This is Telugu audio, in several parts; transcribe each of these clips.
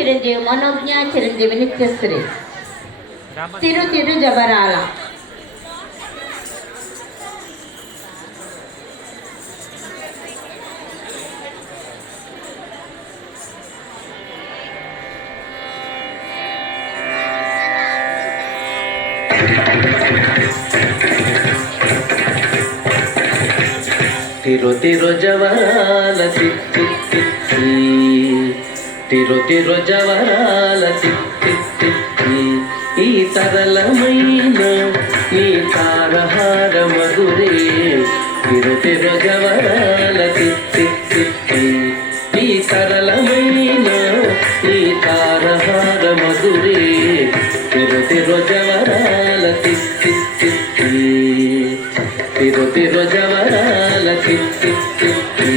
చిరంజీవి మనోజ్ఞ చిరంజీవి నిత్యశ్రీ తిరు తిరు జబరాల తిరు తిరు జవరాల తిత్తి తిత్తి తిరు తిరు జవరాల తిత్తి తిత్తి ఈ తరళమైన నీ తారహార మధురే తిరు తిరు జవరాల తిత్తి తిత్తి ఈ తరళమైన నీ తారహార మధురే తిరు తిరు జవరాల తిత్తి తిత్తి తిరు తిరు జవరాల తిత్తి తిత్తి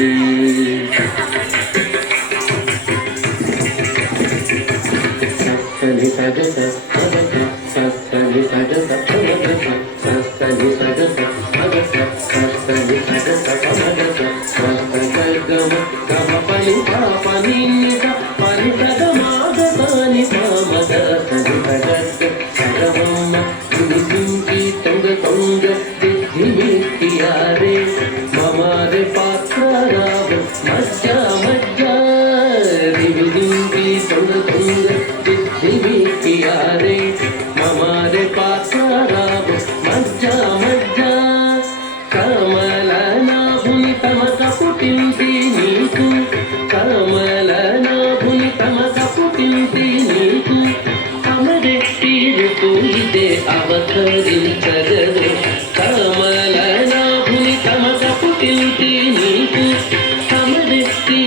సస్తని సగస సగస సస్తని సగస సగస సస్తని సగస సగస సస్తని సగస సగస సస్త గమ గమ పని పాప నిన్నిత పని సగమాగ పని పామద సని సగస సగమమ్మ దింకి తొంగ తొంగ దిమికియారే మమారే పాత్రారావ మజ్జా మజ్జా దిమికి తొంగ తొంగ దిమికియారే మమారే పాత్రారావ మజ్జా మజ్జా కమల నాభుని తమక పుట్టింది నీకు కమల నాభుని తమక పుట్టింది నీకు అమరెట్టి ఇదే అవతరించగదు కమల నాభుని తమక పుట్టింది నీకు అమరెట్టి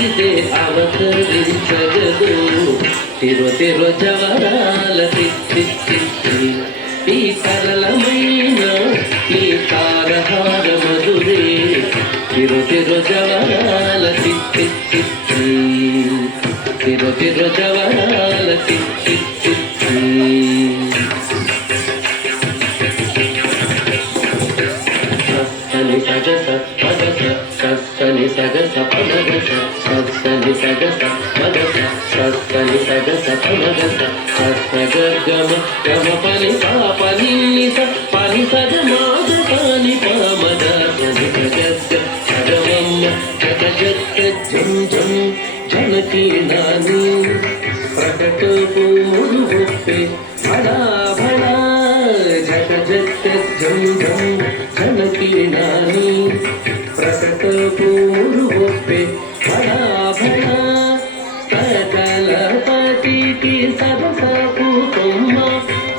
ఇదే అవతరించగదు తిరు తిరు జవరాల తిత్తి తిత్తి ఈ సరళమైన ఈ తారహార మధురే తిరు తిరు జవరాల తిత్తి తిత్తి తిరు తిరు జవరాల తిత్తి తిత్తి సస్తని సగస పదస సస్తని సగస పదగస సస్తని సగస పదస సస్తని సగస పదగస సస్త గమ గమ పని పాప నిన్నిత పని సగమాగ పని పామద సని సగస సగమమ్మ జగ జగ జం జం జనకి నాని ప్రకటపు మురుగొప్పే భడా భడా జగ జగ జం జం జనకి నాని ప్రకటపు మురుగొప్పే భడా భడా సకలపతికి సరసపు కొమ్మ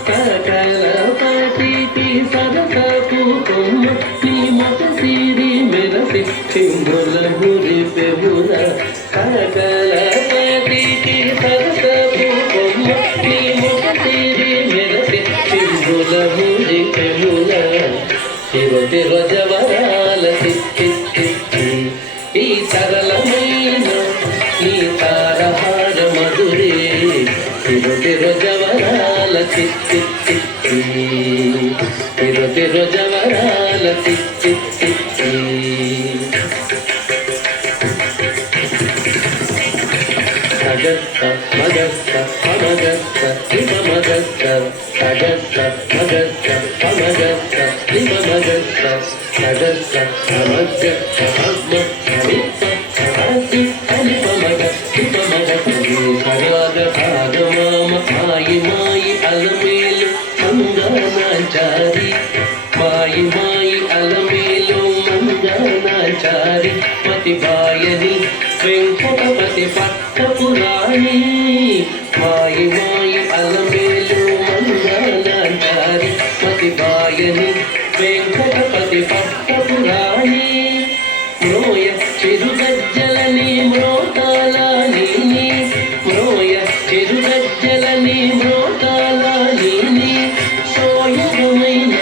సకలపతికి సరసపు కొమ్మ నీ మత సిరి మెరసి చింగుల మురి పెవుర సకలపతికి సరసపు కొమ్మ నీ మత సిరి మెరసి చింగుల మురి పెవుర తిరు తిరు జవరాల తిత్తి తిత్తి ఈ సరళమైన ఈ తారహార మధురే తిరు తిరు జవరాల తిత్తి తిత్తి తిరు తిరు జవరాల తిత్తి తిత్తి సగస్త మగస్త పమగస్త దిమగస్త సగస్త మగస్త పమగస్త దిమగస్త సగస్త సమగ సమగ్మ సరిత సహసి హరిపమగ దిమగ సరాగ భాగమామ మాయి మాయి అలమేలు మంగనాచారి మాయి మాయి అలమేలు మంగనాచారి మతి బాయని వెంకటపతి పట్టపురాణి మాయి మాయి అలమేలు మంగనాచారి మతి బాయని వెంకటపతి పట్టపురాణి మ్రోయ చిరుగజ్జలని మ్రోతాలని మ్రోయ చిరుగజ్జలని మ్రోతాలని సోయమైన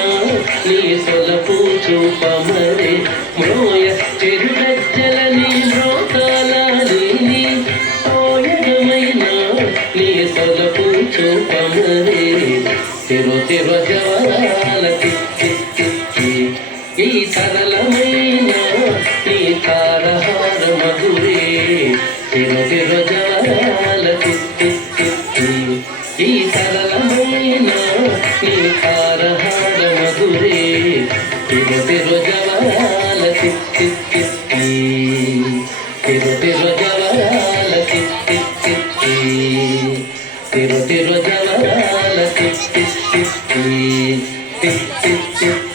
నీ సొలపు చూపమరే మ్రోయ చిరుగజ్జలని మ్రోతాలని సోయమైన నీ సొలపు చూపమరే తిరు తిరు జవరాల తిత్తి తిత్తి ఈ సరళమైన ఈ తారహార మధురే తిరు తిరు జవరాల తిత్తి తిరు తిరు జవరాల టిక్ టిక్ టిక్కి తిరు తిరు జవరాల టిక్ టిక్ టిక్కి తిరు తిరు జవరాల టిక్ టిక్ టిక్కి టిక్ టిక్ టిక్